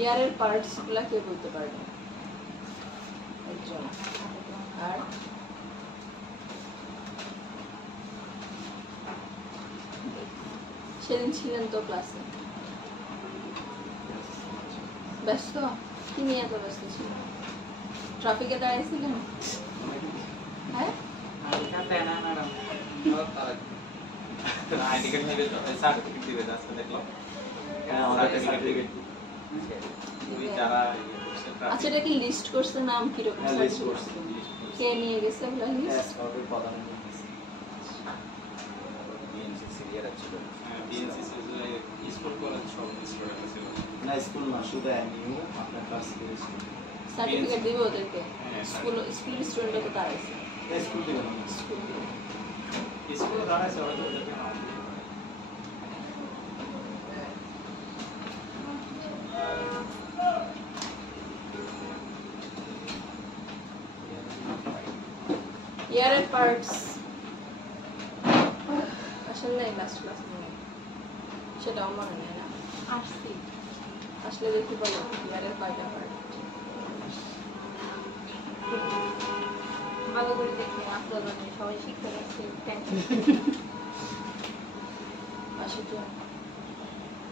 ইয়ারের পার্টসগুলো কে বলতে পারবে? একজন। আর সেদিন ছিলেন তো ক্লাসে? ব্যস্ত? কি নিয়ে এত ব্যস্ত ছিল? ট্রাফিকে দাঁড়িয়েছিলেন? হ্যাঁ আচ্ছা, এটা কি লিস্ট করছে? নাম কিরকম? কে নিয়ে গেছে? সার্টিফিকেট দিবে ওদেরকে? স্কুল স্টুডেন্টরা তো দাঁড়াইছে। স্কুল দিবে না, স্কুল দাঁড়াইছে হয়তো ওদেরকে না। ইয়ারের পার্টস আসলে লাস্ট ক্লাস সেটাও মনে নেই না। আসলে দেখি বলো ইয়ারের কয়টা পার্ট ভালো করে দেখি। আপনারা সবাই শিখতে গেছে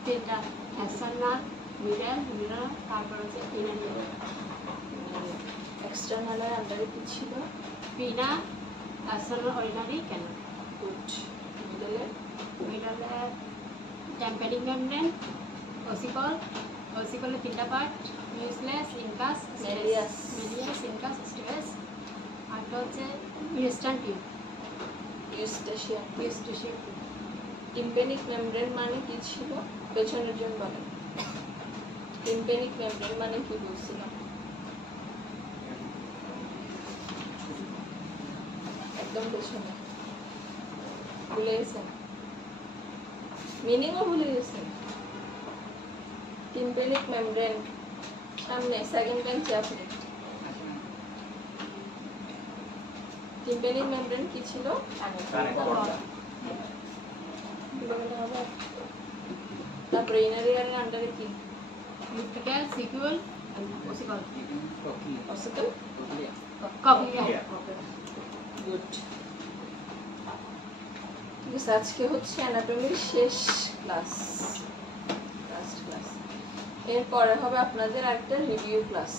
তিনটা এক্সটার্নাল, মিরর, তারপর হচ্ছে ইনার। এক্সটার্নালের আন্ডারে কি ছিল? পিনা, এক্সটার্নাল, অর্ডিনারি, কেন গুড। মিডলে টেম্পারিং মেমব্রেন, ওসিকলের তিনটা part, malleus, incus, malleus, incus, stapes. আর হচ্ছে Eustachian tube, Eustachian. Tube. Tympanic membrane মানে কি ছিল? পেছনের জন্য বলেন। টিম্পেনিক মেমব্রেন মানে কি বলছিলাম? একদম পেছনে। ভুলে গেছেন? মিনিংও ভুলে গেছেন? টিম্পেনিক মেমব্রেন সামনে, সেকেন্ড বেঞ্চে আপনি। টিম্পেনিক মেমব্রেন কি ছিল? তারপরে ইনার ইয়ারের আন্ডারে কি? লিথিক্যাল, সিকুল, ওসিকল। অসিকল, ককলিয়া। গুড। আজকে হচ্ছে অ্যানাটমির শেষ ক্লাস, লাস্ট ক্লাস। এরপরে হবে আপনাদের একটা রিভিউ ক্লাস।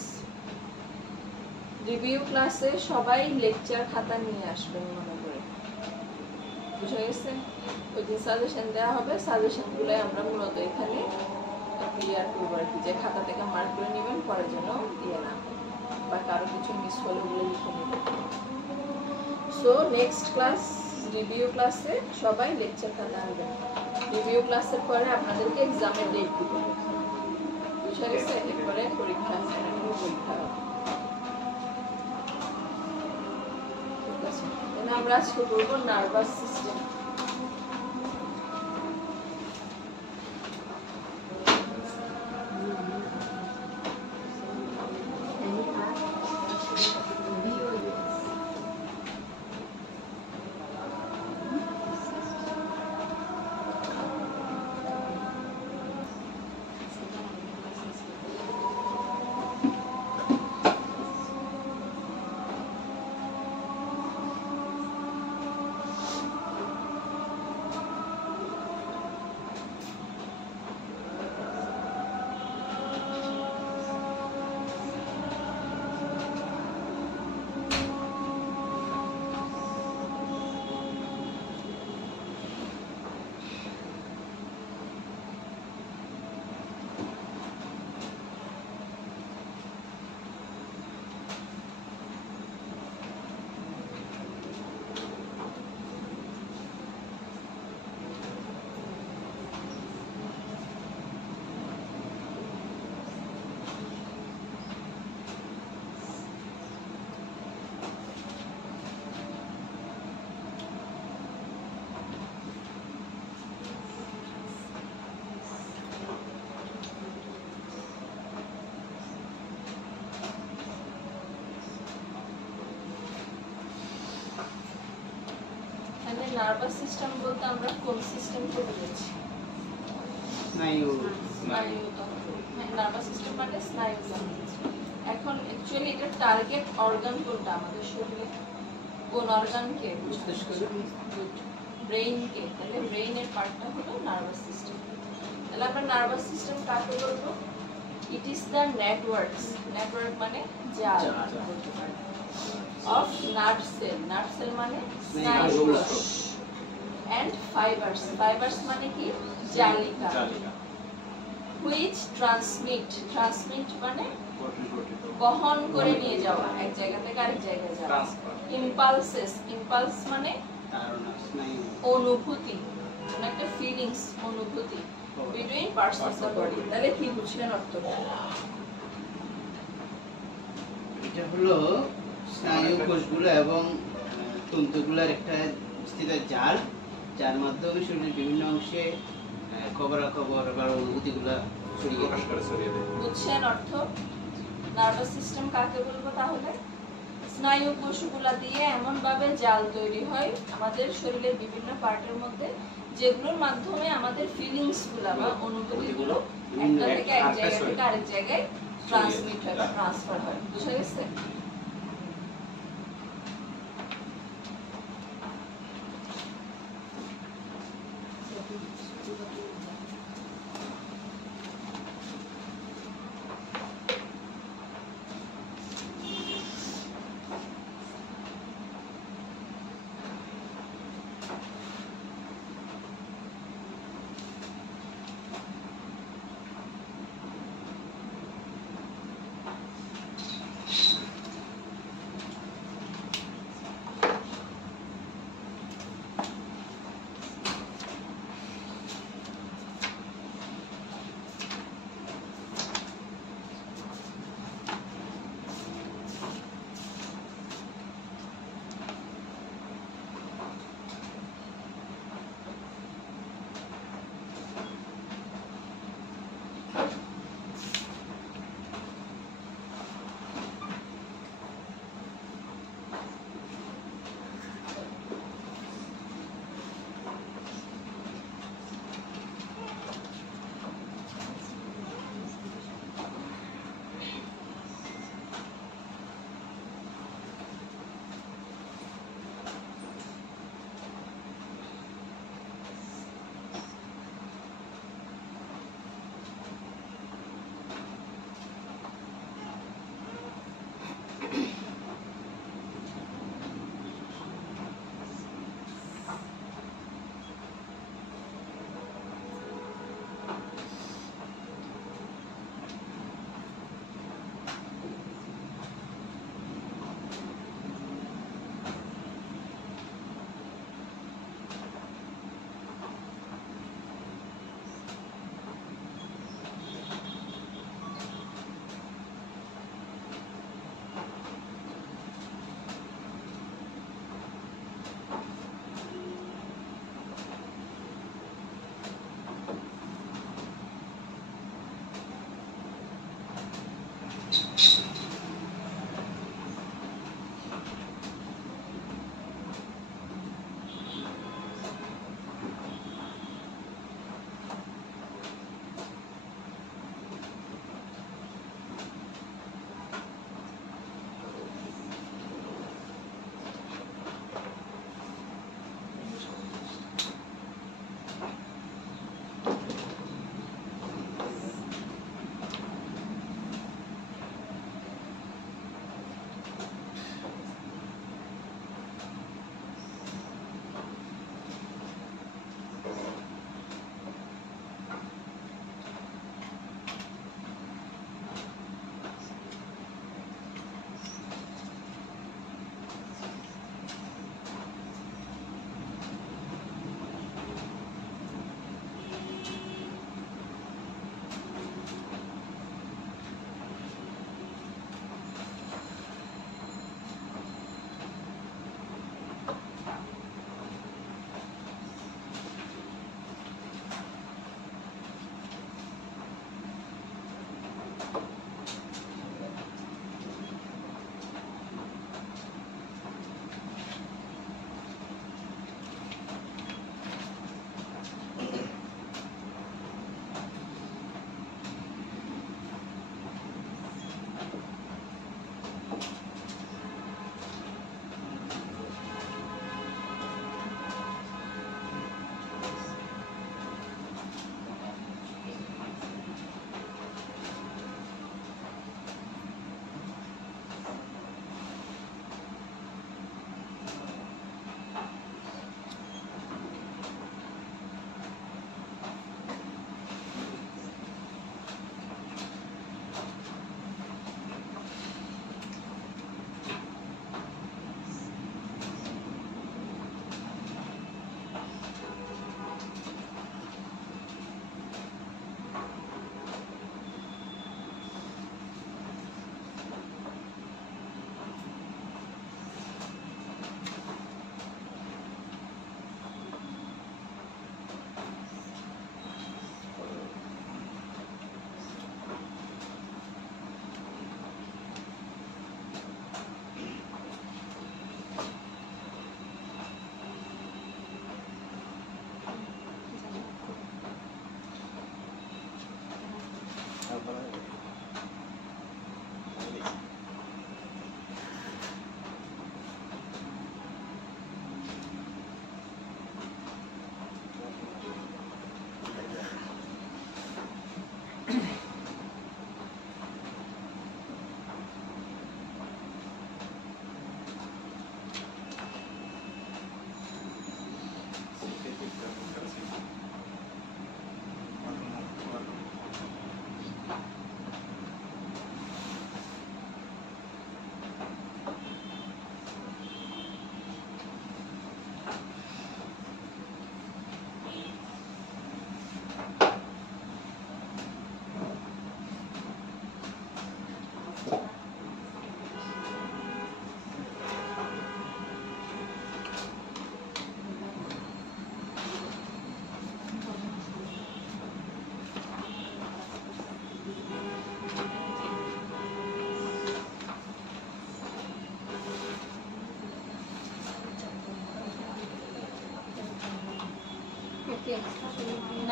রিভিউ ক্লাসে সবাই লেকচার খাতা নিয়ে আসবেন মনে করে, বুঝা গেছে? ওই দিন সাজেশন দেওয়া হবে, সাজেশনগুলো আমরা মূলত এখানে ক্লিয়ার করবো আর কি, যে খাতা থেকে মার্ক করে নেবেন, পরে যেন দিয়ে না বা কারো কিছু মিস হলে ওগুলো লিখে নেবেন। সো নেক্সট ক্লাস রিভিউ ক্লাসে সবাই লেকচার খাতা আনবেন। রিভিউ ক্লাসের পরে আপনাদেরকে এক্সামের ডেট দিবে, বুঝা গেছে? এরপরে পরীক্ষা আছে, পরীক্ষা হবে। ঠিক আছে, আমরা আজকে করবো নার্ভাস সিস্টেম। নার্ভাস সিস্টেম বলতে আমরা কোন সিস্টেমকে বুঝাচ্ছি? স্নায়ু স্নায়ুতন্ত্র, নার্ভাস সিস্টেম মানে স্নায়ুতন্ত্র। এখন অ্যাকচুয়ালি এটা টার্গেট অর্গান কোনটা আমাদের শরীরে, কোন অর্গানকে? ব্রেইনকে। তাহলে ব্রেইনের পার্টটা হলো নার্ভাস সিস্টেম। তাহলে আমরা নার্ভাস সিস্টেম কাকে বলবো? It is the networks, network মানে জাল বলতে পারি, of nerve cell, nerve cell মানে স্নায়ু কোষ, এন্ড ফাইবারস, ফাইবারস মানে কি? জালিকা, হুইচ ট্রান্সমিট, ট্রান্সমিট মানে বহন করে নিয়ে যাওয়া, এক জায়গা থেকে আরেক জায়গায় যাওয়া। ইম্পালসেস, ইম্পালস মানে অনুভূতি, মানে একটা ফিলিংস, অনুভূতি between parts of the body. তাহলে কি বুঝলেন অর্থটা? এটা হলো স্নায়ু কোষগুলো এবং তন্তুগুলোর একটা স্থিত জাল, যার মাধ্যমে শরীরের বিভিন্ন অংশে খবরাখবর বা অনুভূতিগুলো ছড়িয়ে দেয়। বুঝছেন অর্থ? নার্ভাস সিস্টেম কাকে বলবো তাহলে? স্নায়ু কোষগুলা দিয়ে এমন ভাবে জাল তৈরি হয় আমাদের শরীরের বিভিন্ন পার্টের মধ্যে, যেগুলোর মাধ্যমে আমাদের ফিলিংস গুলা বা অনুভূতিগুলো একটা থেকে এক জায়গা থেকে আরেক জায়গায় ট্রান্সমিট হয় বা ট্রান্সফার হয়। বুঝা গেছে?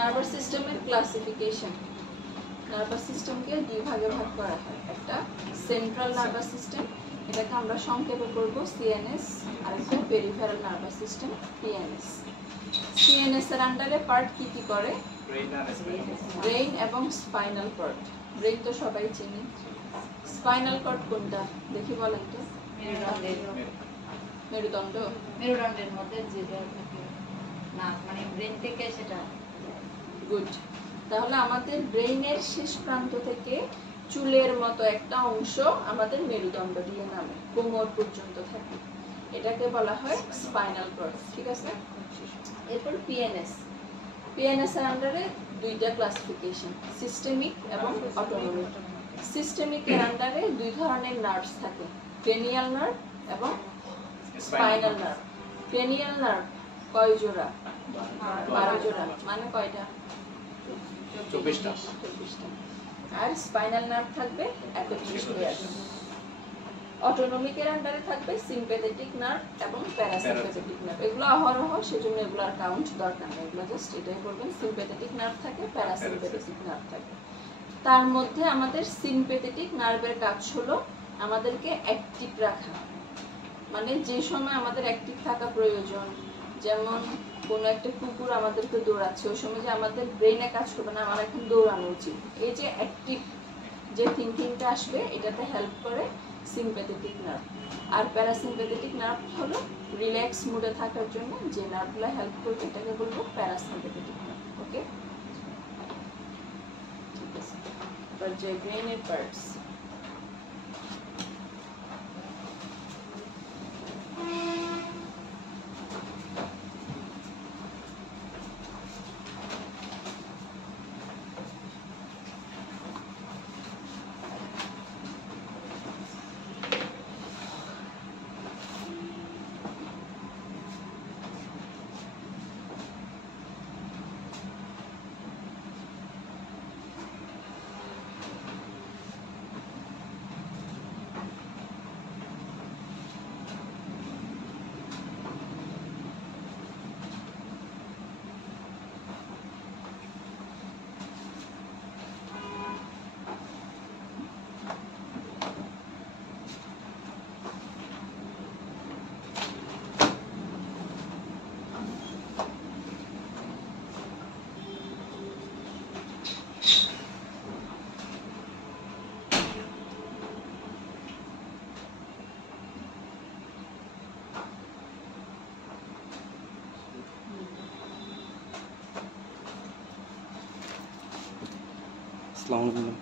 নার্ভাস সিস্টেমের ক্লাসিফিকেশন। নার্ভাস সিস্টেমকে দুই ভাগে ভাগ করা হয়। একটা সেন্ট্রাল নার্ভাস সিস্টেম, এটাকে আমরা সংক্ষেপে করব সিএনএস, আর একটা peripheral nervous system PNS. CNS এর আন্ডারে পার্ট কি কি করে? ব্রেইন এবং স্পাইনাল কর্ড। ব্রেইন তো সবাই চিনি, স্পাইনাল কর্ড কোনটা দেখি বলেন তো? মেরুদণ্ড। মেরুদণ্ডের মধ্যে যেটা থাকে না, মানে ব্রেন থেকে সেটা। গুড। তাহলে আমাদের ব্রেইনের শেষ প্রান্ত থেকে চুলের মতো একটা অংশ আমাদের মেরুদণ্ড দিয়ে নামে, কোমর পর্যন্ত থাকে, এটাকে বলা হয় স্পাইনাল কর্ড। ঠিক আছে। এরপর পিএনএস। পিএনএস এর আন্ডারে দুইটা ক্লাসিফিকেশন, সিস্টেমিক এবং অটোনমিক। সিস্টেমিক এর আন্ডারে দুই ধরনের নার্ভস থাকে, ক্রেনিয়াল নার্ভ এবং স্পাইনাল নার্ভ। ক্রেনিয়াল নার্ভ কয় জোড়া? 12 জোড়া। মানে কয়টা? 24টা। আর স্পাইনাল নার্ভ থাকবে 31 পেয়ার। অটোনমিকের আন্ডারে থাকবে সিম্প্যাথেটিক নার্ভ এবং প্যারাসিম্প্যাথেটিক নার্ভ। এগুলো অহরহ, সেজন্য এগুলোর কাউন্ট দরকার নেই, এগুলো জাস্ট এটাই করবেন। সিম্প্যাথেটিক নার্ভ থাকে, প্যারাসিম্প্যাথেটিক নার্ভ থাকে। তার মধ্যে আমাদের সিম্প্যাথেটিক নার্ভের কাজ হলো আমাদেরকে অ্যাক্টিভ রাখা, মানে যে সময় আমাদের অ্যাক্টিভ থাকা প্রয়োজন, যেমন কোনো একটা কুকুর আমাদেরকে দৌড়াচ্ছে, ওই সময় যে আমাদের ব্রেইনে কাজ করবে না, আমার এখন দৌড়ানো উচিত, এই যে অ্যাক্টিভ যে থিঙ্কিংটা আসবে, এটাতে হেল্প করে সিম্প্যাথেটিক নার্ভ। আর প্যারাসিম্প্যাথেটিক নার্ভ হলো রিল্যাক্স মুডে থাকার জন্য যে নার্ভগুলো হেল্প করবে, এটাকে বলবো প্যারাসিম্প্যাথেটিক নার্ভ। ওকে, ঠিক আছে। এবার যে ব্রেইনের পার্টস, আসসালামু আলাইকুম।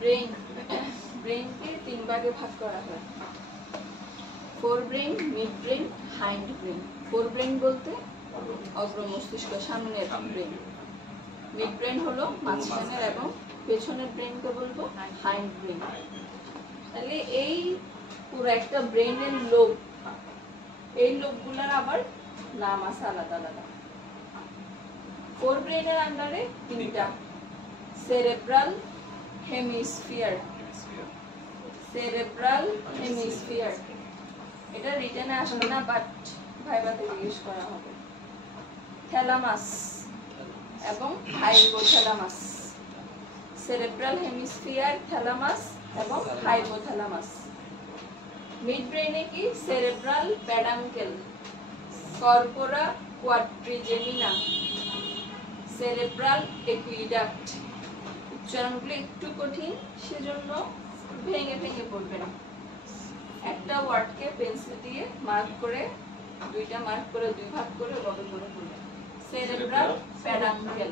ব্রেন ব্রেনকে 3 ভাগে ভাগ করা হয়। Four brain, mid brain, hind brain. Four brain বলতে অগ্র মস্তিষ্ক, সামনের ব্রেন। মিড ব্রেন হলো মাঝখানের এবং পেছনের ব্রেনকে বলবো হাইন্ড ব্রেন। তাহলে এই পুরো একটা ব্রেনের লোব, এই লোবগুলোর আবার নাম আছে আলাদা আলাদা। ফোর ব্রেনের আন্ডারে 3টা: সেরেব্রাল হেমিস্ফিয়ার, সেরেব্রাল হেমিস্ফিয়ার। এটা রিটেনে আসবে না, বাট ভাইভাতে জিজ্ঞেস করা হবে। থ্যালামাস এবং হাইপোথ্যালামাস। সেরেব্রাল হেমিস্ফিয়ার, থ্যালামাস এবং হাইপোথ্যালামাস। মিড ব্রেনে কি? Cerebral peduncle, corpora quadrigemina, cerebral aqueduct. উচ্চারণগুলো একটু কঠিন, সেজন্য ভেঙে ভেঙে পড়বেন। একটা ওয়ার্ডকে পেন্সিল দিয়ে মার্ক করে, 2টা মার্ক করে 2 ভাগ করে বড় করে পড়বেন। Cerebral peduncle,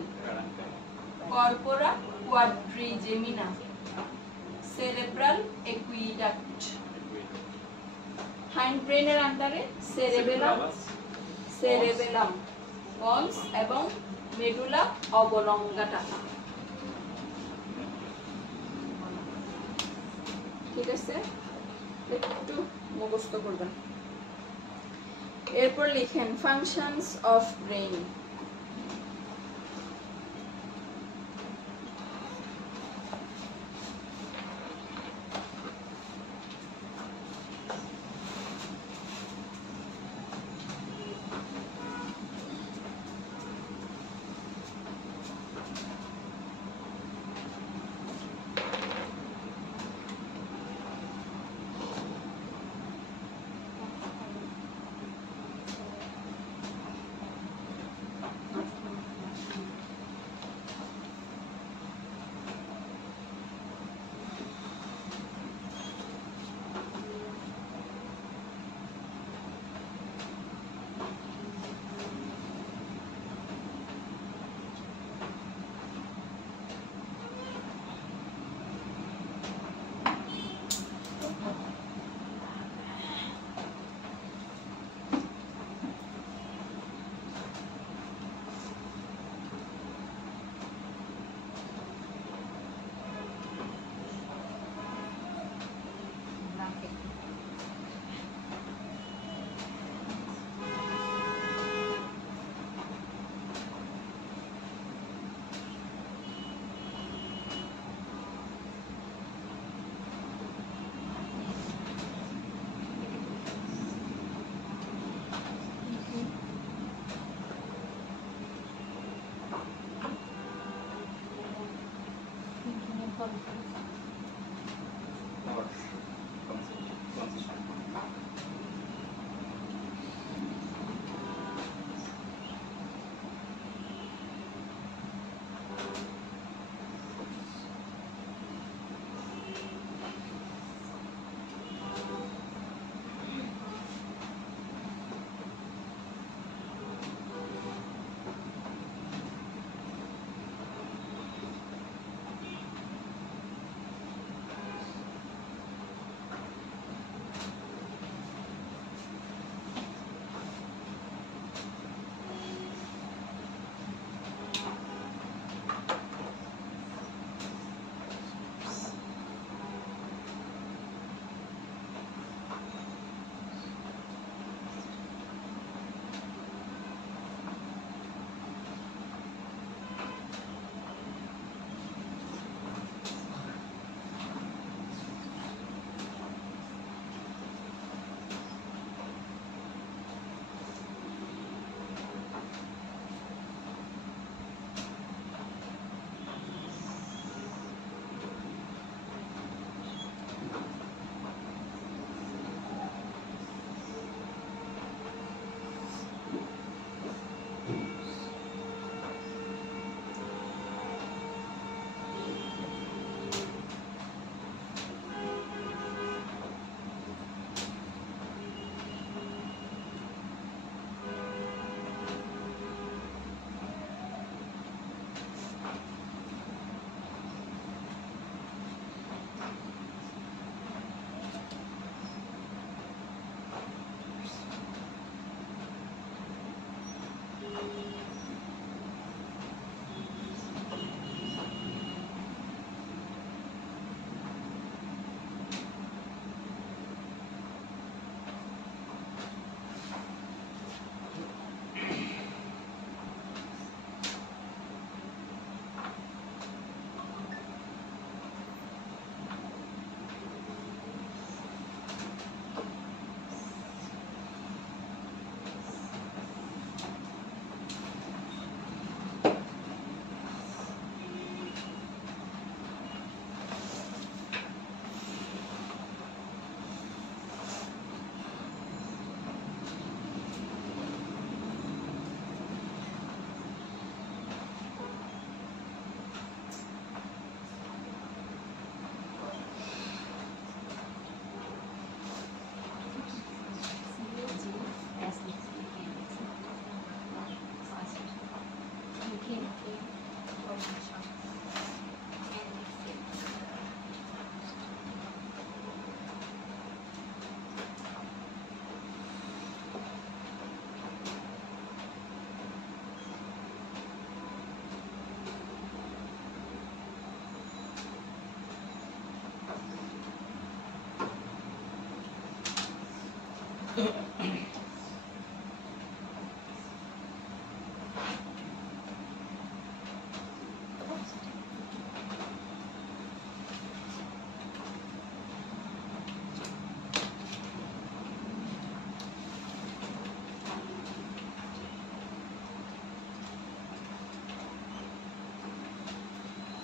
corpora quadrigemina, cerebral aqueduct. Hind ব্রেনের আন্ডারে সেরেবেলাম, সেরেবেলাম, পন্স এবং মেডুলা অবলঙ্গাটা। ঠিক আছে, একটু মুখস্থ করবেন। এরপর লিখেন ফাংশনস অফ ব্রেন।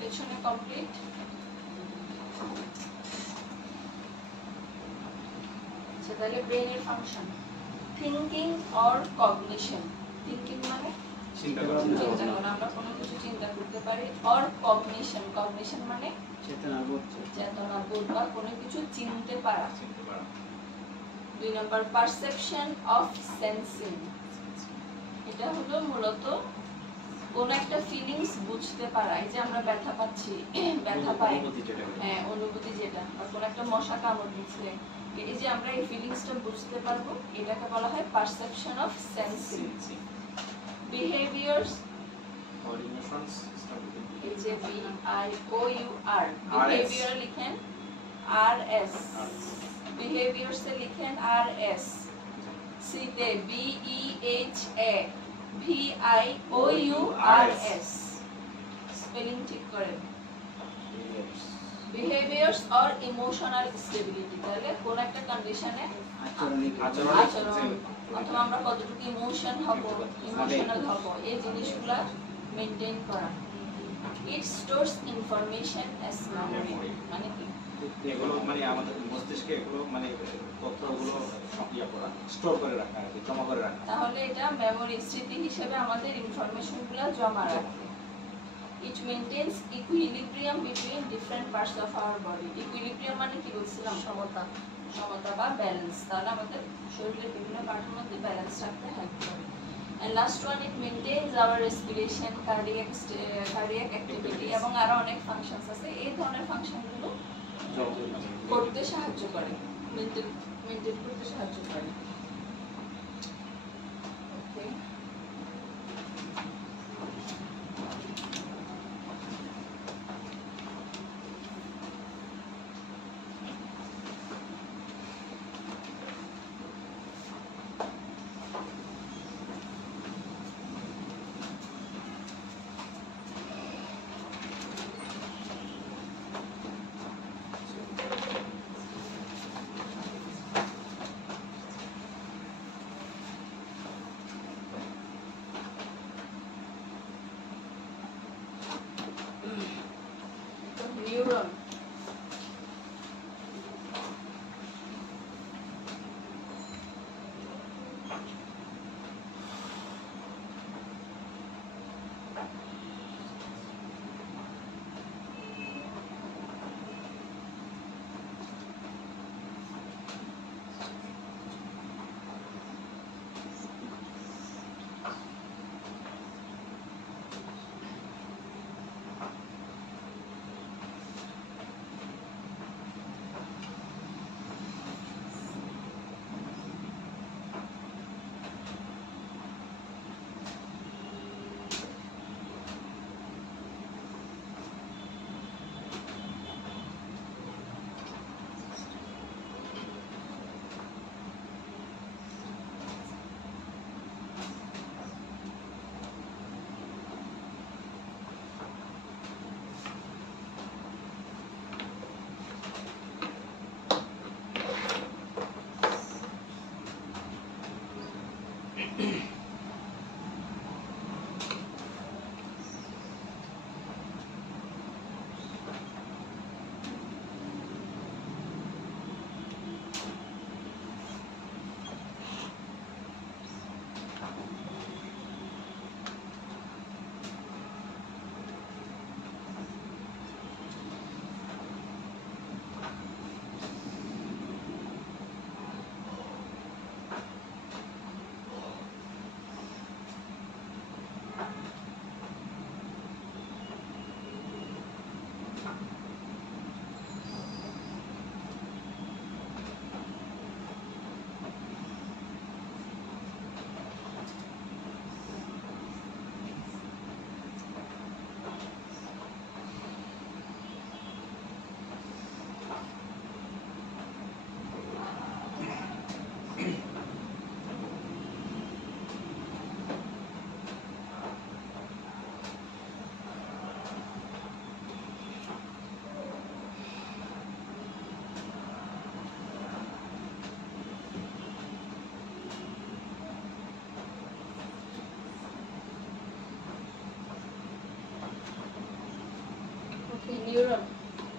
পেছনে কমপ্লিট। আচ্ছা, তাহলে ব্রেনের function thinking or cognition. Thinking মানে চিন্তা করা চিন্তা করা, আমরা কোনো কিছু চিন্তা করতে পারি। অর কগনিশন, কগনিশন মানে চেতনাবোধ। চেতনাবোধ বা কোনো কিছু চিনতে পারা। চিনতে পারা। 2 নম্বর পারসেপশন অফ সেন্সিং। এটা হলো মূলত কোন একটা ফিলিংস বুঝতে পারা। এই যে আমরা ব্যথা পাচ্ছি, ব্যথা পাই, অনুভূতি যেটা বলে। হ্যাঁ অনুভূতি যেটা, বা কোন একটা মশা কামড় দিচ্ছে, এই যে আমরা এই ফিলিংসটা বুঝতে পারবো, এটাকে বলা হয় perception of sensing. Behaviours, Or emotions start with এই যে B I O U R, behaviour লিখেন আর এস, বিহেভিয়ার্স এ লিখেন আর এস, সি তে B E H A V I O U R S, spelling ঠিক করেন। Behaviours or emotional stability, তাহলে কোন একটা কন্ডিশনে আচরণ। আচরণ অথবা আমরা কতটুকু ইমোশন হব, ইমোশনাল হব, এই জিনিসগুলা মেইনটেইন করা। ইট স্টোরস ইনফরমেশন অ্যাজ মেমরি, মানে কি এগুলো মানে আমাদের মস্তিষ্কে এগুলো মানে তথ্যগুলো সক্রিয় করা, স্টোর করে রাখা, আর কি, জমা করে রাখা। তাহলে এটা মেমরি, স্মৃতি হিসেবে আমাদের ইনফরমেশনগুলো জমা রাখে। It maintains equilibrium between different parts of our body. Equilibrium মানে কি বলছিলাম? সমতা, সমতা বা ব্যালেন্স। তাহলে আমাদের শরীরের বিভিন্ন পার্টের মধ্যে ব্যালেন্স রাখতে হেল্প করে। And last one, it maintains our respiration, cardiac activity এবং আরো অনেক ফাংশনস আছে। এই ধরনের ফাংশনগুলো করতে সাহায্য করে, মেইনটেইন করতে সাহায্য করে। Okay,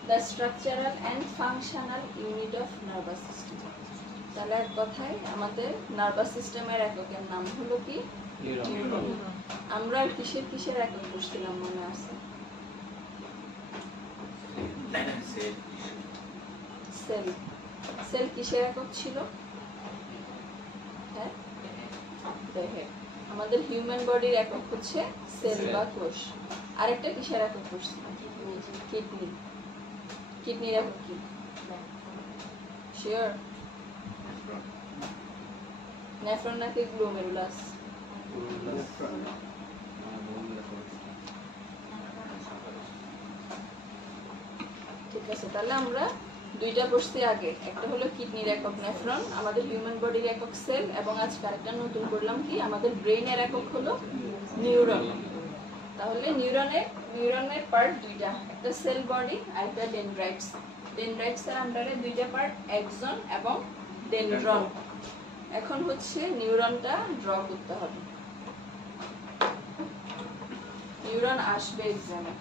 the structural and functional unit of nervous system. তাহলে এক কথায় আমাদের নার্ভাস সিস্টেমের এককের নাম হলো কি? নিউরন। আমরা আর কিসের কিসের একক বুঝছিলাম মনে আছে? সেল। সেল কিসের একক ছিল? হ্যাঁ, দেহে। আমাদের হিউম্যান বডির একক হচ্ছে সেল বা কোষ। আরেকটা কিসের একক বুঝছিলাম? কিডনি। কিডনির একক কি? শিওর? নেফ্রন নাকি গ্লোমেরুলাস? ঠিক আছে, তাহলে আমরা দুইটা পড়ছি আগে। একটা হলো কিডনির একক নেফ্রন, আমাদের হিউম্যান বডির একক সেল, এবং আজকে আরেকটা নতুন করলাম কি, আমাদের ব্রেইনের একক হলো নিউরন। তাহলে নিউরনের পার্ট দুইটা, একটা সেল বডি আর একটা ডেনড্রাইটস। ডেনড্রাইটস এর আন্ডারে দুইটা পার্ট, এক্সন এবং ডেনড্রন। এখন হচ্ছে নিউরনটা ড্র করতে হবে। নিউরন আসবে এক্সামে।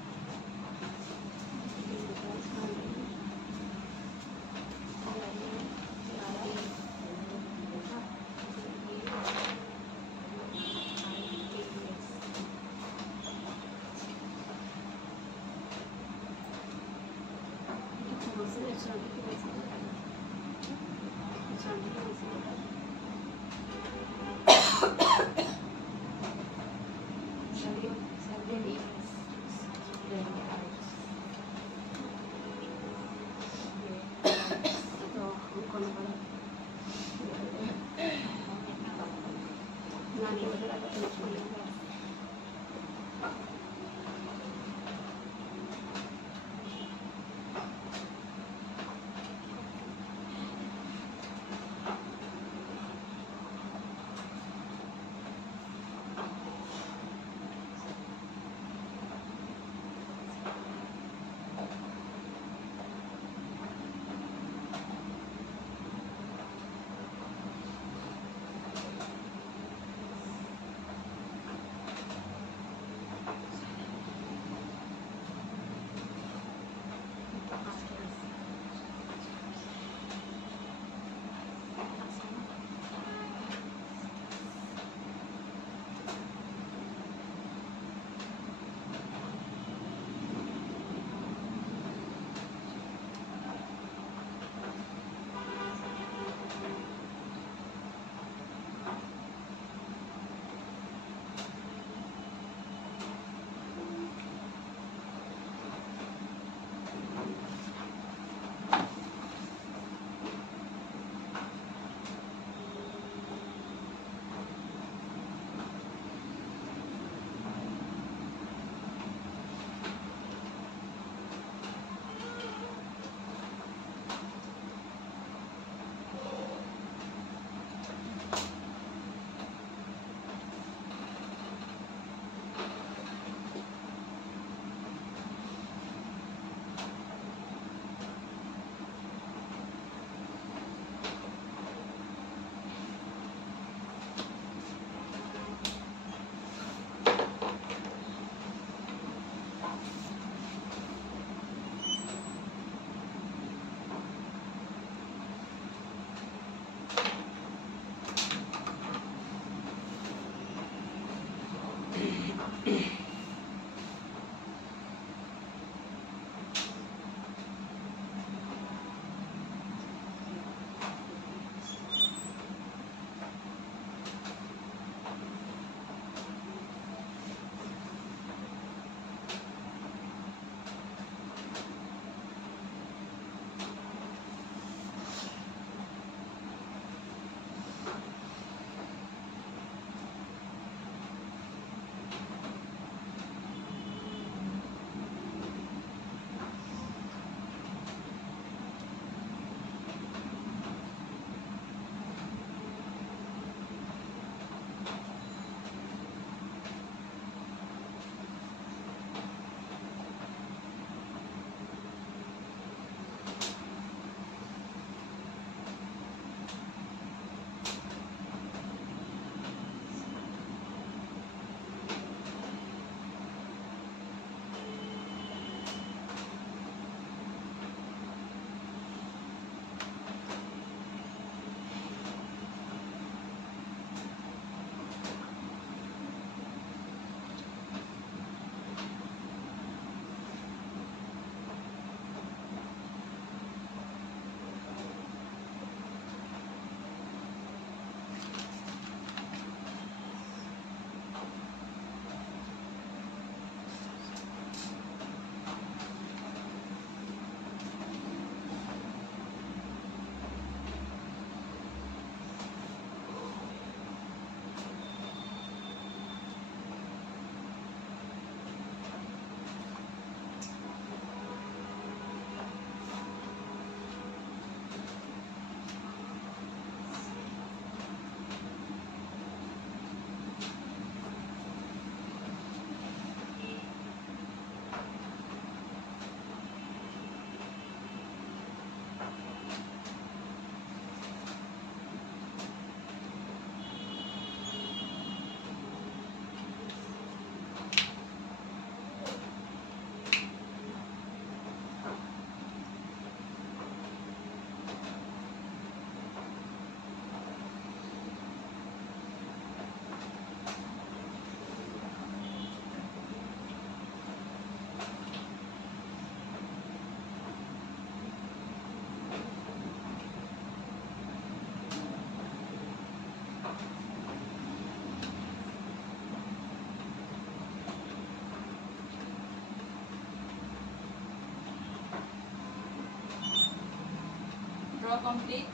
পুরো কমপ্লিট।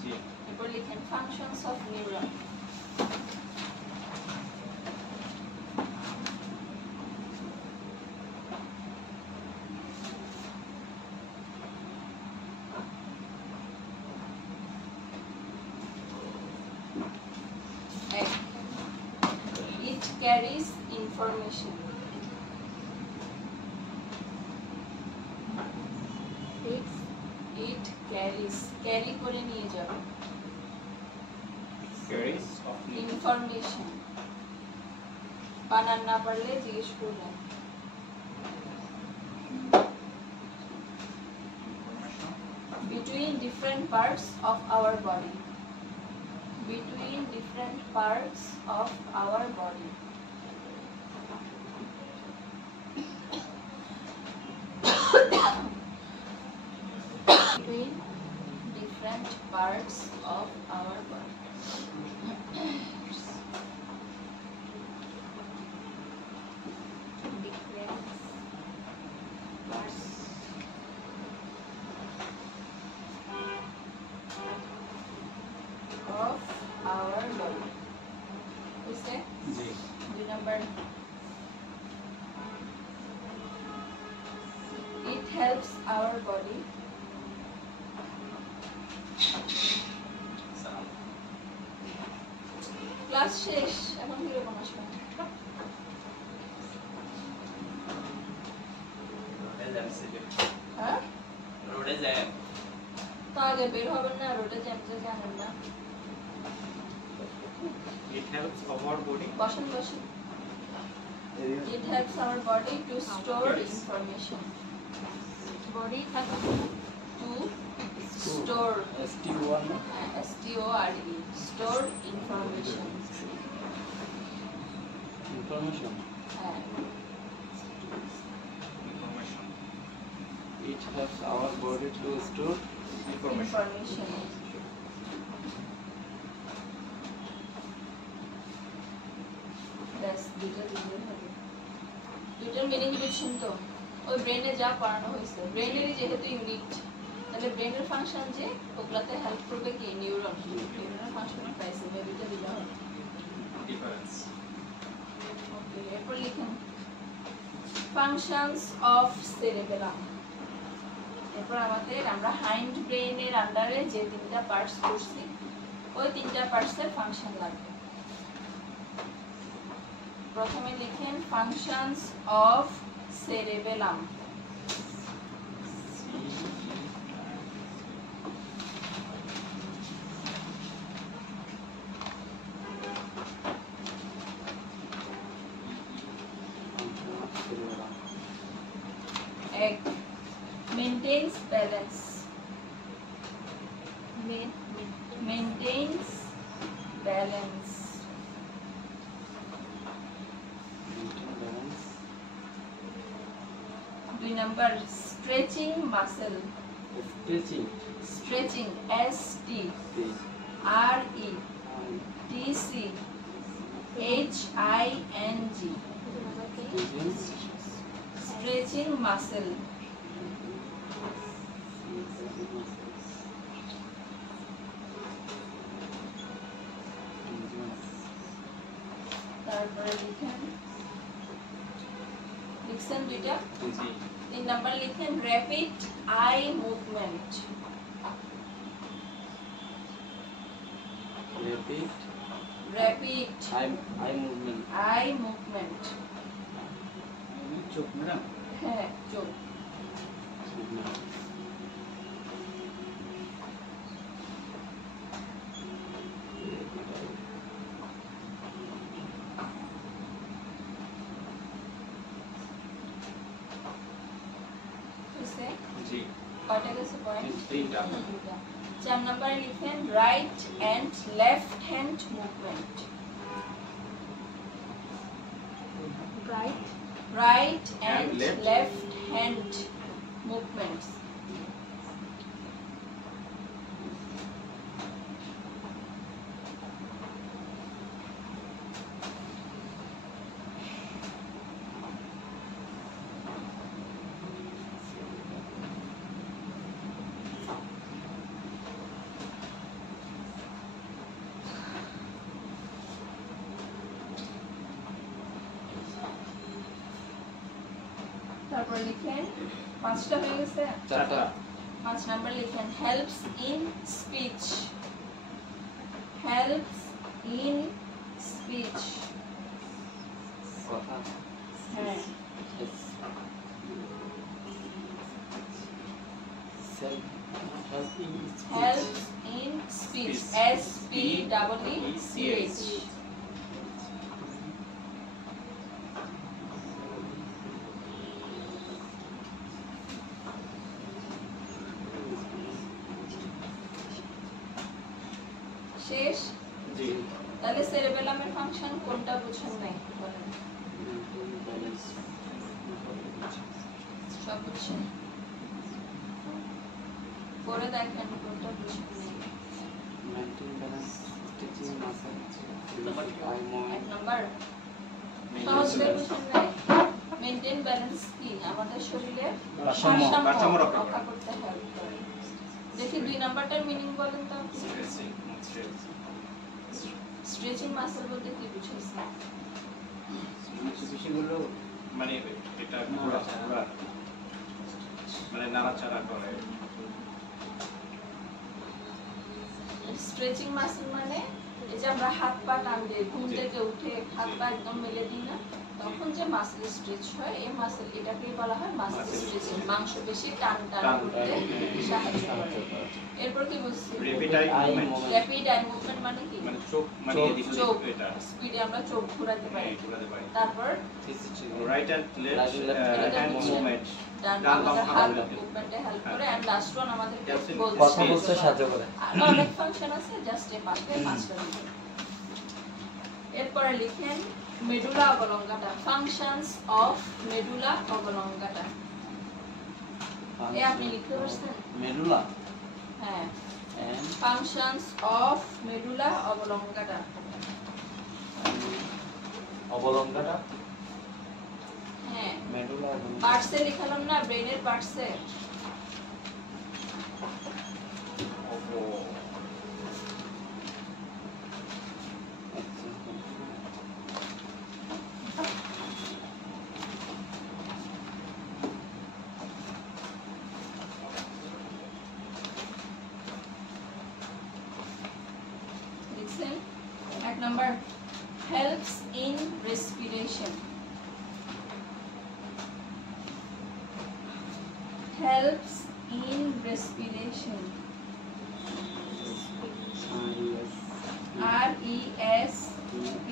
জি এরপর লিখেন functions of neuron. It carries information. It carries, carry করে নিয়ে যাবে carries of information. বানান না পারলে জিজ্ঞেস করবেন। Between different parts of our body. Between different parts of our body. Between different parts of our body. Different parts of our body. বুঝছে? জি 2 number. It helps our body. Class শেষ, এখন কিরকম আসবে? হ্যাঁ, রোডে যায় তো আগে বের হবেন না, রোডে জ্যামটা জানেন না। it helps our body বসেন বসেন। It helps our body to store information. Body থাকে To store. ST1 S-T-O-R-E. Store information. information. হ্যাঁ, information It helps our body to store information. ব্যাস, দুইটার মিনিং বুঝছেন তো? ওই ব্রেনে যা পড়ানো হয়েছে, ব্রেনেরই যেহেতু ইউনিট, তাহলে ব্রেনের ফাংশন যে ওগুলাতে হেল্প করবে কি নিউরন, নিউরনের ফাংশন পাইছে, দুইটা দিলে হবে। difference ওকে, এরপর লিখুন ফাংশনস অফ সেরেবেলাম। এরপর আমরা হাইন্ড ব্রেইনের আন্ডারে যে তিনটা পার্টস করছি, ওই তিনটা পার্টসের ফাংশন লাগবে। প্রথমে লিখেন ফাংশনস অফ সেরেবেলাম। এক, maintains balance. Maintains balance. দুই number stretching muscle. Stretching, S-T-R-E-T-C-H-I-N-G. Stretching muscle. তারপরে লিখছেন দুইটা। জি 3 নাম্বার লিখেন rapid eye movement. Rapid eye movement. eye movement. চোখ ম্যাডাম হ্যাঁ, চোখ। বুঝছে? জি কয়টা গেছে পয়েন্ট? 3টা 4 নাম্বারে লিখেন right and left hand movement. Right and left hand movements. তারপর লিখেন 5টা হয়ে গেছে। 4টা 5 নাম্বার লিখেন helps in speech, helps in speech। কথা হ্যাঁ self helping helps in speech, S P E E C H। শেষ। জি তাহলে সেরেবেলামের ফাংশন কোনটা বুঝেন নাই বলেন? সব বুঝছেন? করে দেখেন কোনটা বুঝেন নাই। maintain balance stretching muscle eye 1 movement number সহজে বুঝেন নাই। মেইনটেইন ব্যালেন্স কি? আমাদের শরীরে ভারসাম্য রক্ষা রক্ষা করতে হেল্প করে। দেখি 2 নাম্বারটার মিনিং বলেন তো। স্ট্রেচিং মাসল বলতে কি বুঝাইছেন? বিষয়গুলো মানে এটা ঘোরা মানে নাড়াচাড়া করে। স্ট্রেচিং মাসল মানে এই যে আমরা হাত পা টান দিই, ঘুম থেকে উঠে হাত পা একদম মেলে দিই না, তখন যে মাসল স্ট্রেচ হয় এই মাসল এটাকে বলা হয় মাসল স্ট্রেচিং। মাংসপেশি টান করতে সাহায্য করে। এরপর কি বলছি? র‍্যাপিড আই মুভমেন্ট মানে কি? মানে চোখ মানে চোখ এটা স্পিডে আমরা চোখ ঘোরাতে পারি। ঘোরাতে পারি। তারপর right and left hand movement ডান বাম হাত মুভমেন্টে হেল্প করে। এন্ড লাস্ট ওয়ান আমাদেরকে কথা বলতে সাহায্য করে। আর অনেক ফাংশন আছে, জাস্ট এই পাঁচটা লিখুন। এরপরে লিখেন medulla oblongata, functions of medulla oblongata. এ আপনি লিখতে পারছেন? medulla হ্যাঁ, and functions of medulla oblongata. Oblongata হ্যাঁ, medulla পার্টসে লিখালাম না, ব্রেনের পার্টসে। লিখছেন 1 number helps in respiration, helps in respiration, R E S P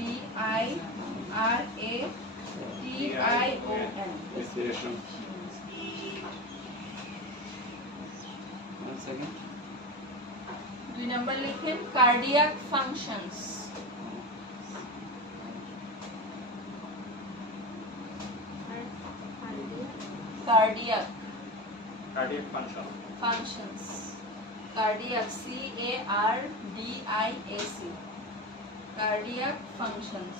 I R A T I O N। respiration. Once again. 2 number লিখেন cardiac functions, cardiac cardiac function functions, cardiac C A R D I A C, cardiac functions।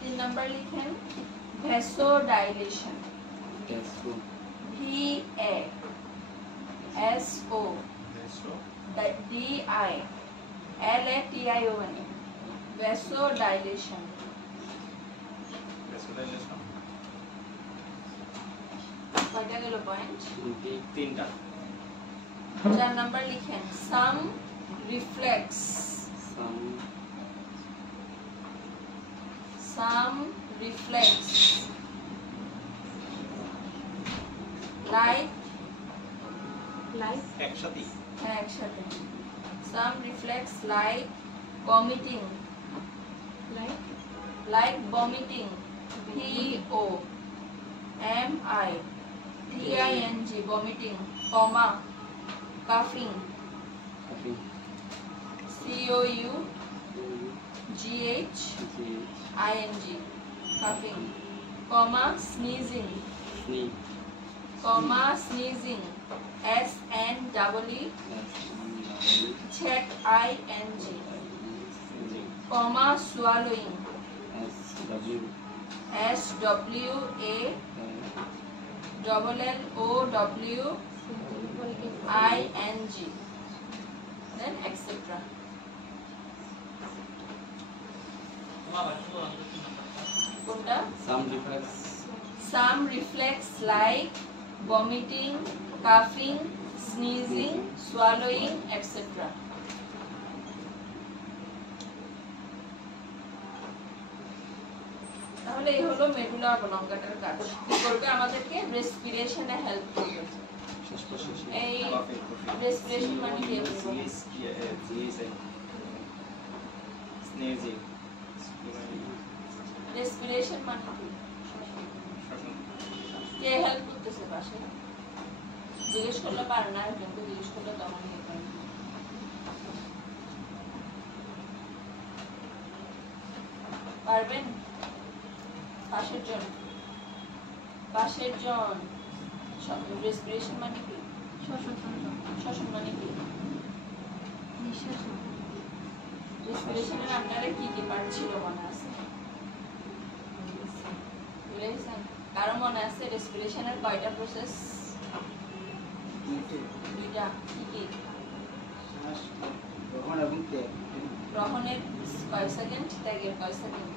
তিন number লিখেন vasodilation, Yes, good. V A S O D I L A T I O N, vasodilation। কয়টা গেল point? তিনটা। 4 number লিখেন some reflex, some reflex like একসাথে হ্যাঁ একসাথে some reflex like vomiting, like vomiting, V O M I T I N G, vomiting, comma, coughing, C O U G H I N G, coughing, comma, sneezing, comma, sneezing, S N E Z I N G, comma, swallowing, S W A L L O W ing, then etc. কোনটা? Some reflex like vomiting, coughing, sneezing, swallowing, etc. তাহলে এই হলো medulla অবলঙ্গাটার কাজ। কি করবে? আমাদেরকে রেসপিরেশনে help করবে। এই রেসপিরেশন মানে কি? স্নেজিং, রেসপিরেশন মানে কি? কে হেল্প করতেছে পাশে? জিজ্ঞেস করলে পারে না, কিন্তু জিজ্ঞেস করলে তখন পারবেন? পাশের জন রেসপিরেশন মানে কি? শ্বসন মানে কি? রেসপিরেশনের আপনারা কি কি পার্ট ছিল মনে আছে? ভুলে গেছেন? কারো মনে আছে রেসপিরেশনের কয়টা প্রসেস? দুইটা। কি কি? গ্রহণ এবং ত্যাগ। গ্রহণের কয় সেকেন্ড, ত্যাগের কয় সেকেন্ড?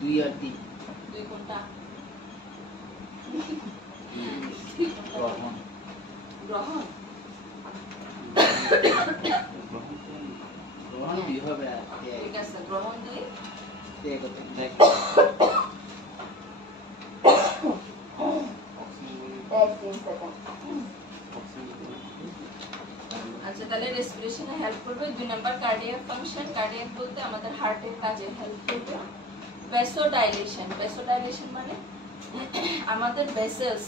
2 আর 3। দুই কোনটা? গ্রহণ। গ্রহণ গ্রহণ 2 হবে আর ত্যাগ ঠিক আছে, গ্রহণ 2, ত্যাগ হতে ত্যাগ। আচ্ছা, তাহলে রেসপিরেশনে হেল্প করবে। 2 নাম্বার কার্ডিয়াক ফাংশন। কার্ডিয়াক বলতে আমাদের হার্টের কাজে হেল্প করবে। ভ্যাসোডাইলেশন। ভ্যাসোডাইলেশন মানে আমাদের ভেসেলস,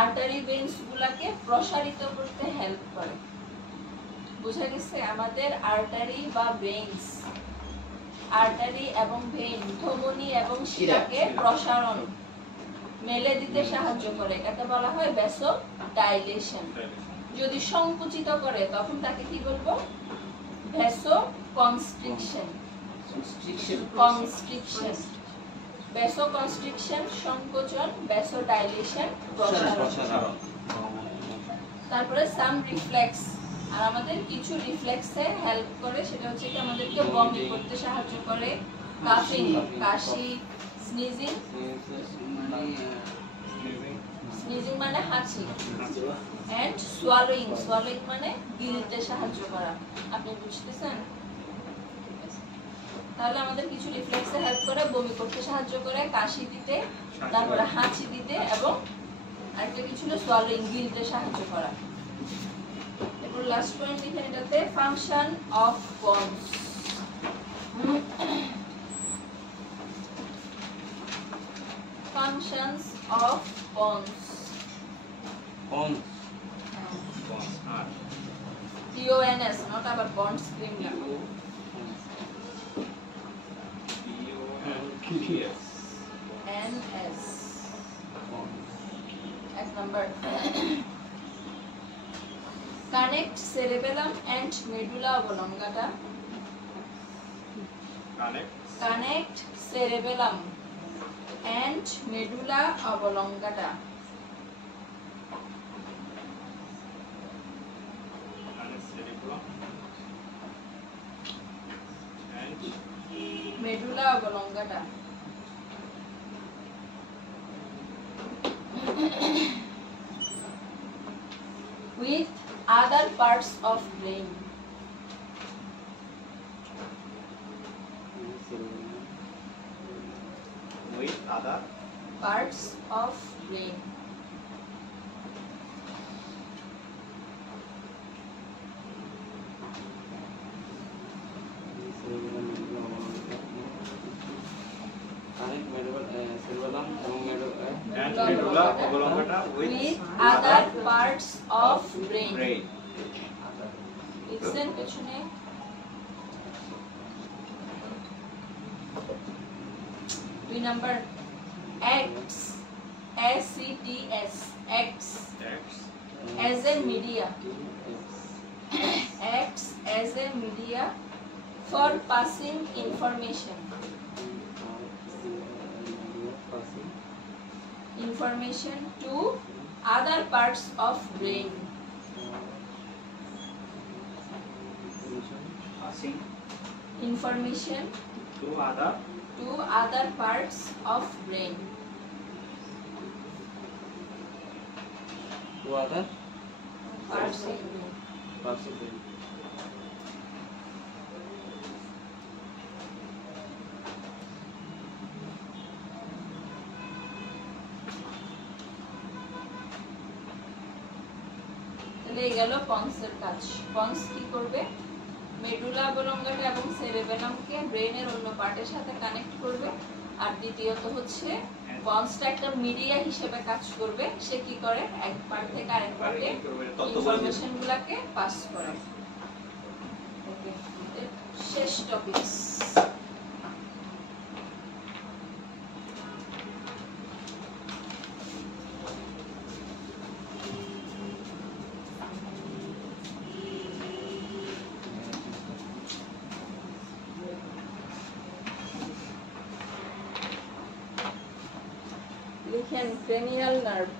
আর্টারি ভেইনস গুলাকে প্রসারিত করতে হেল্প করে। বুঝা গেছে? আমাদের আর্টারি বা ভেইনস, আর্টারি এবং ভেইন, ধমনী এবং শিরাকে প্রসারণ মেলে দিতে সাহায্য করে। এটাকে বলা হয় ভ্যাসোডাইলেশন। যদি সংকুচিত করে তখন তাকে কি বলবো? ভ্যাসোকনস্ট্রিকশন। কনস্ট্রিকশন, ভ্যাসোকনস্ট্রিকশন সংকোচন, ভ্যাসোডাইলেশন প্রসারণ। তারপরে সাম রিফ্লেক্স। আর আমাদের কিছু রিফ্লেক্সে হেল্প করে, সেটা হচ্ছে কি আমাদেরকে বমি করতে সাহায্য করে, কাশিং, কাশি, স্নিজিং, স্নিজিং মানে হাঁচি, এন্ড সোয়ালোইং, সোয়ালোইং মানে গিলতে সাহায্য করা। আপনি বুঝতেছেন? তাহলে আমাদের কিছু রিফ্লেক্সে হেল্প করে, বমি করতে সাহায্য করে, কাশি দিতে, তারপরে হাঁচি দিতে, এবং আরেকটা কিছু হলো সোয়ালোইং, গিলতে সাহায্য করা। এরপর লাস্ট পয়েন্ট লিখেন এটাতে, function of pons. Functions of pons. BONS, not আবার বন্ডস ক্রিম লিখো। NS। এক number, connect cerebellum and medulla oblongata. Connect cerebellum and medulla oblongata. Medulla oblongata. with other parts of brain. With other Parts of brain. and medulla oblongata With with other parts of brain. brain. লিখছেন পেছনে? দুই number, acts, ACTS, acts as a media. Acts as a media for passing information. Information to other parts of brain. passing information to other to other parts of brain. To other Parts of brain. parts of brain. তাহলে এই গেল পন্সের কাজ। Ponds কি করবে? Medulla অবলঙ্গাটা এবং সেরেবেলামকে ব্রেনের অন্য পার্টের সাথে কানেক্ট করবে। আর দ্বিতীয়ত হচ্ছে পন্সটা একটা মিডিয়া হিসেবে কাজ করবে। সে কি করে? এক পার্ট থেকে আরেক পার্টে ইনফরমেশন গুলাকে পাস করে। ওকে, শেষ টপিকস। লিখেন ক্রেনিয়াল নার্ভ।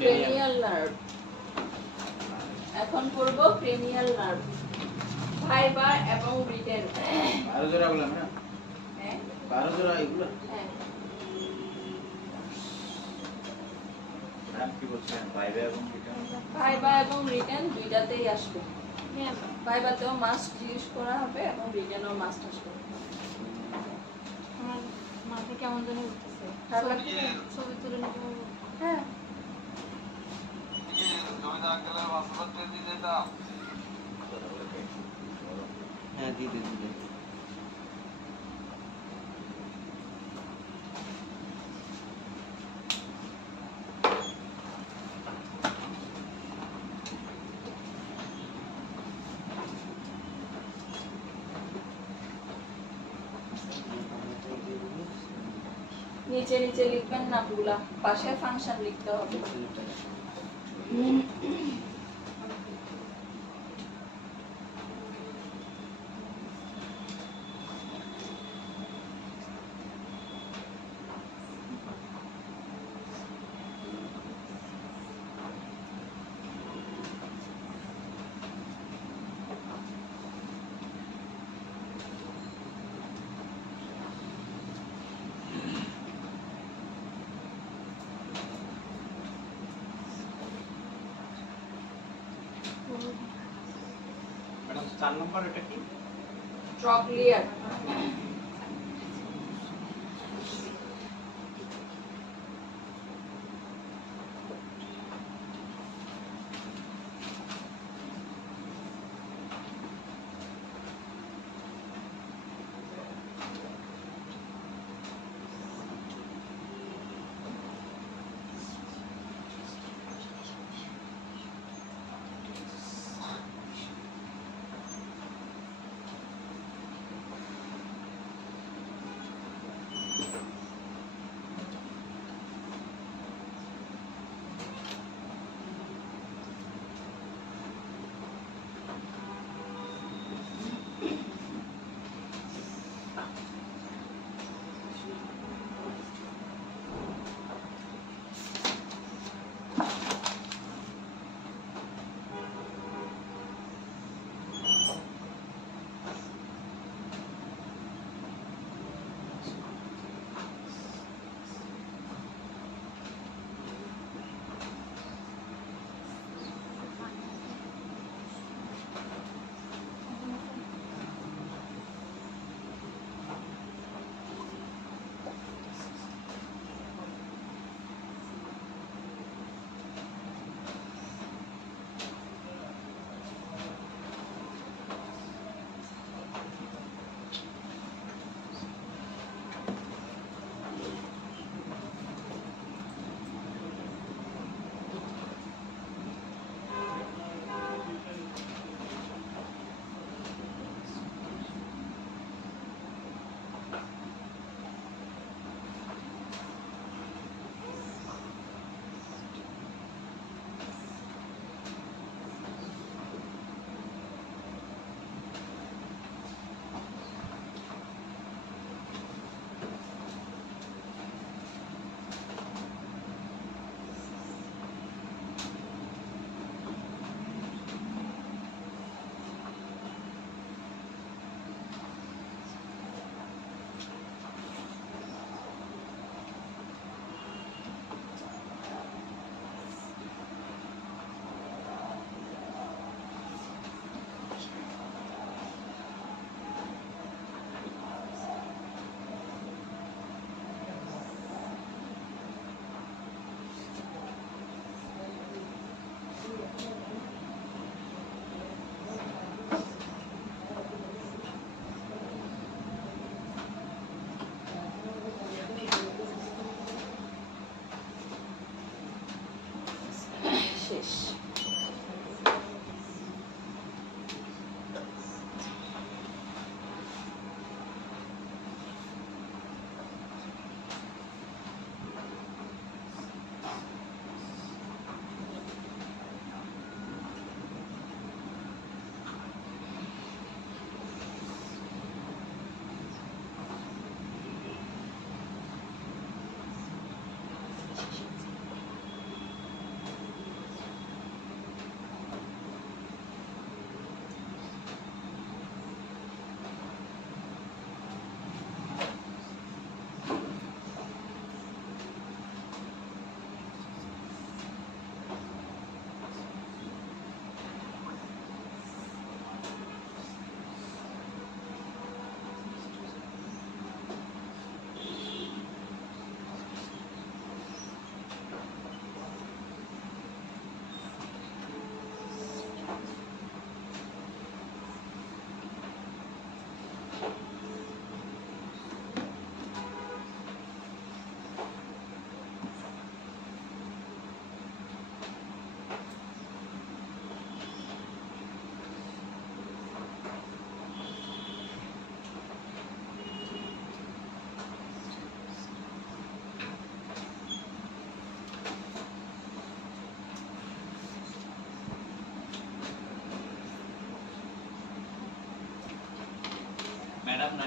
Cranial nerve. এখন পড়বো ক্রেনিয়াল নার্ভ, ভাইবা এবং রিটেন। 12 জোড়া বললাম না, হ্যাঁ 12 জোড়া এগুলো হ্যাঁ নাম কি বলছেন? ভাইবা এবং রিটার্ন। ভাইবা এবং রিটেন দুইটাতেই আসবে। হ্যাঁ ভাইবাতেও মাস্ট ইউজ করা হবে এবং রিটেনও মাস্ট আসবে। আমার মাথা কেমন জানি উঠতেছে। খারাপ লাগছে? ছবি তুলে নিতে পারবো? হ্যাঁ হ্যাঁ দিদি দিদি। নিচে নিচে লিখবেন না, পুলা পাশে ফাংশন লিখতে হবে। ম্যাডাম 4 নম্বর এটা কি? Trochlear.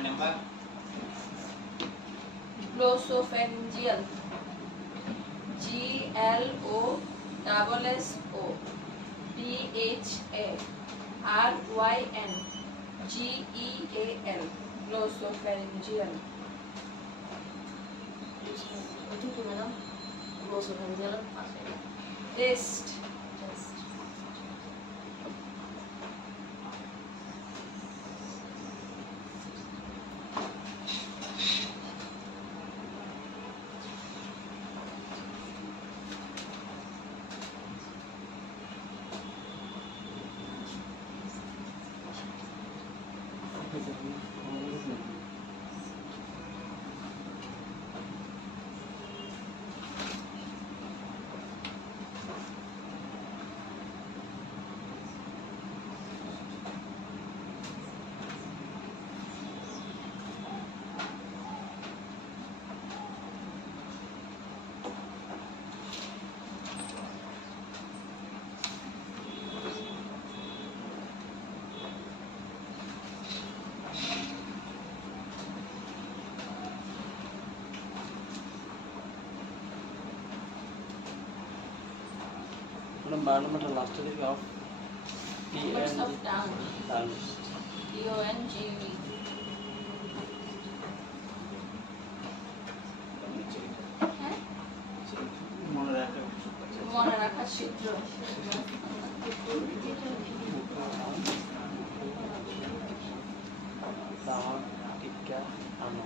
9 number glossopharyngeal G L O S S O P H A R Y N G E A L glossopharyngeal ওটা কি ম্যাডাম? গ্লোসোফ্যারিঞ্জিয়াল পাশে টেস্ট জাস্ট ম্যাডাম 12 নম্বরটা লাস্টে দিকে of Parts of tongue tongue T O N G U E হ্যাঁ মনে রাখা মনে রাখার সূত্র তাওয়া টিক্কা আনো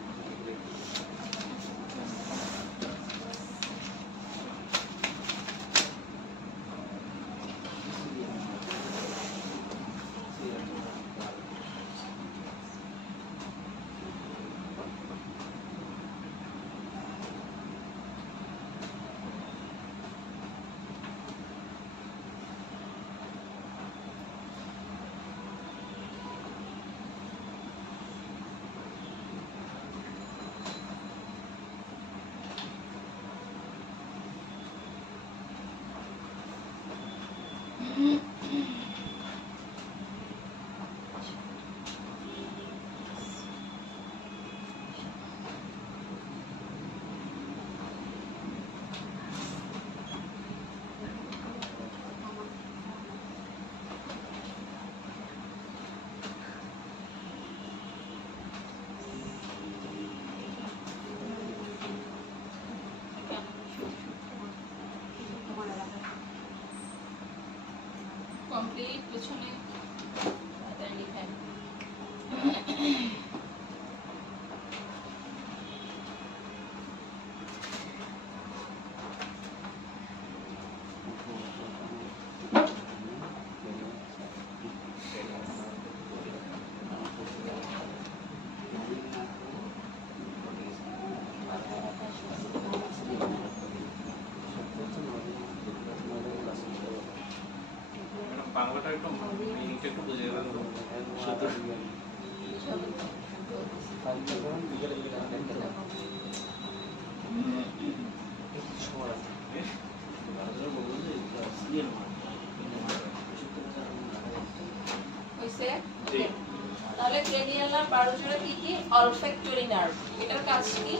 কমপ্লিট পিছনে তাড়াতাড়ি লিখেন ম্যাডাম বাংলাটা একটু মিনিংটা একটু বুঝিয়ে দেবেন তো হইছে জি। তাহলে ক্রেনিয়াল নার্ভ বারোজোড়া কি কি অলফ্যাক্টরি নার্ভ এটার কাজ কি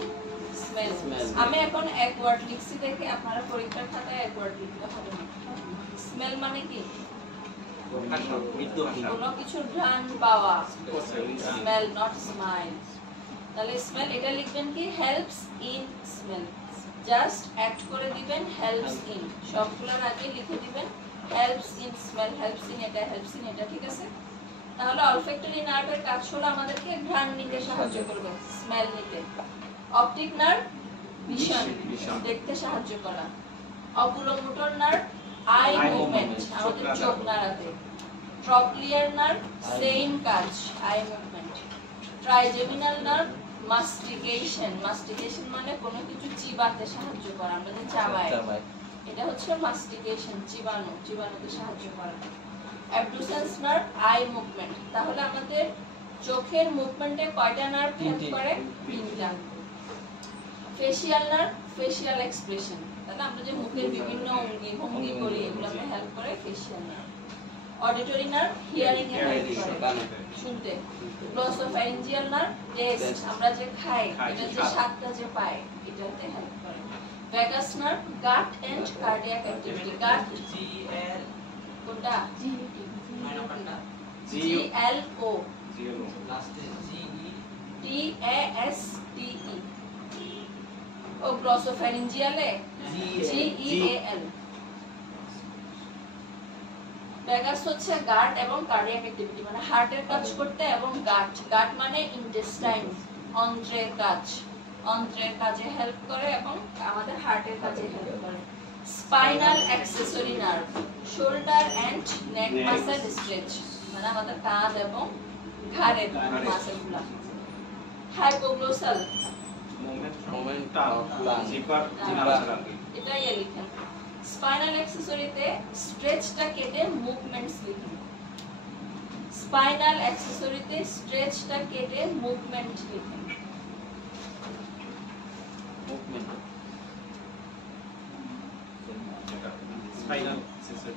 স্মেল Smell. আমি এখন এক ওয়ার্ড লিখছি দেখে আপনারা পরীক্ষার খাতায় এক ওয়ার্ড লিখতে হবে স্মেল মানে কি হাসা মৃদু হাসা কোনো কিছু ঘ্রাণ পাওয়া স্মেল নট স্মাইল তাহলে স্মেল এটা লিখবেন কি helps in smell just add করে দিবেন হেল্পস ইন সবগুলোর আগে লিখে দিবেন helps in smell helps in এটা ঠিক আছে তাহলে অলফ্যাক্টরি নার্ভের কাজ হলো আমাদেরকে ঘ্রাণ নিতে সাহায্য করবে স্মেল নিতে অপটিক নার্ভ ভিশন দেখতে সাহায্য করা oculomotor nerve I Eye movement movement, আমাদের চোখ চোখ নাড়াতে ট্রক্লিয়ার নার্ভ সেম কাজ আই মুভমেন্ট ট্রাইজেমিনাল নার্ভ মাস্টিকেশন মানে কোনো কিছু চিবাতে সাহায্য করা আমরা যে চাবাই এটা হচ্ছে মাস্টিকেশন চিবানোতে সাহায্য করা অ্যাবডুসেন্স নার্ভ আই মুভমেন্ট তাহলে আমাদের চোখের মুভমেন্টে কয়টা নার্ভ হেল্প করে তিনটা ফেশিয়াল নার্ভ ফেশিয়াল এক্সপ্রেশন তাহলে আমরা যে মুখের বিভিন্ন ভঙ্গি করি এগুলোতে হেল্প করে facial nerve auditory nerve hearing এ হেল্প করে কানে। শুনতে। গ্লসোফ্যারিঞ্জিয়াল নার্ভ টেস্ট, আমরা যে খাই এটা যে স্বাদটা যে পাই এটাতে হেল্প করে। Vagus nerve gut and cardiac activity. Gut কোনটা? GLO TASTE ও গ্লসোফ্যারিঞ্জিয়ালে GEAL। ভ্যাগাস হচ্ছে গাট এবং কার্ডিয়াক অ্যাক্টিভিটি, মানে হার্টের কাজ করতে, এবং গাট, গাট মানে ইন্টেস্টাইন, অন্ত্রের কাজ, অন্ত্রের কাজে হেল্প করে এবং আমাদের হার্টের কাজে হেল্প করে। Spinal accessory nerve shoulder and neck muscle stretch, মানে আমাদের কাঁধ এবং ঘাড়ের মাসলগুলো। Hypoglossal Moment of lung. এটাই লিখেন। স্পাইনাল অ্যাক্সেসরিতে স্ট্রেচটা কেটে মুভমেন্টস লিখেন। স্পাইনাল অ্যাক্সেসরিতে স্ট্রেচটা কেটে মুভমেন্ট লিখেন। Movement. স্পাইনাল সিস্টেম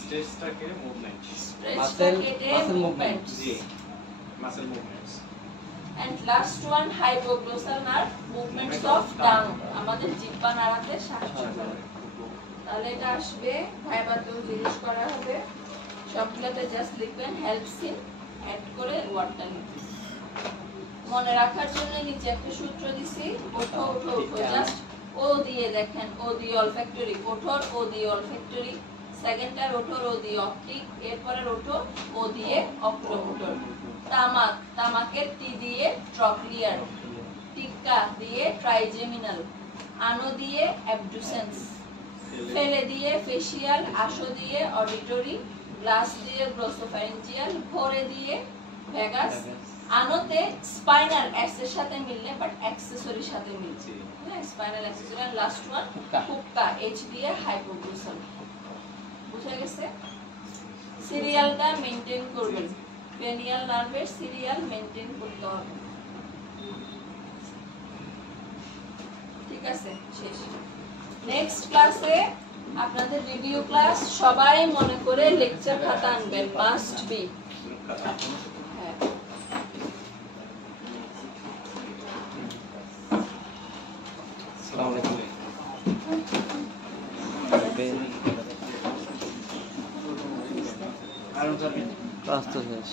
স্ট্রেসটাকে মুভমেন্ট, স্ট্রেচটা কেটে muscle movement. G muscle movements. And last one hypoglossal nerve movements of tongue, আমাদের জিহ্বা নাড়াতে সাহায্য করে। তাহলে এটা আসবে ভাইবাতেও জিজ্ঞেস করা হবে, সবগুলোতে জাস্ট লিখবেন হেল্পস ইন, অ্যাড করে ওয়ার্ডটা লিখবেন। মনে রাখার জন্য নিচে একটা সূত্র দিছি, ওঠো ওঠো ওঠো, জাস্ট ও দিয়ে দেখেন, ও দিয়ে অলফ্যাক্টরি, ওঠোর ও দিয়ে অলফ্যাক্টরি, সেকেন্ডটার ওঠোর ও দিয়ে অপটিক, এরপরের ওঠো ও দিয়ে অক্লোমোটর। তামাক, তামাকের টি দিয়ে ট্রক্লিয়ার, টিক্কা দিয়ে ট্রাইজেমিনাল, আনো দিয়ে অ্যাবডুসেন্স, ফেলে দিয়ে ফেশিয়াল, আসো দিয়ে অডিটরি, গ্লাস দিয়ে গ্লসোফ্যারিঞ্জিয়াল, ভরে দিয়ে ভ্যাগাস। আনোতে স্পাইনাল এস এর সাথে মিললে বাট অ্যাক্সেসরির সাথে মিলছে, হ্যাঁ স্পাইনাল অ্যাক্সেসরি। আর লাস্ট ওয়ান হুক্কা, এইচ দিয়ে হাইপোগ্লোসাল। বুঝা গেছে? সিরিয়ালটা মেইনটেইন করবেন, পেনিয়াল নার্ভের সিরিয়াল মেইনটেইন করতে হবে। ঠিক আছে, শেষ। নেক্সট ক্লাসে আপনাদের রিভিউ ক্লাস, সবাই মনে করে লেকচার খাতা আনবেন, মাস্ট বি। হ্যাঁ, Assalamu alaikum. Class তো শেষ।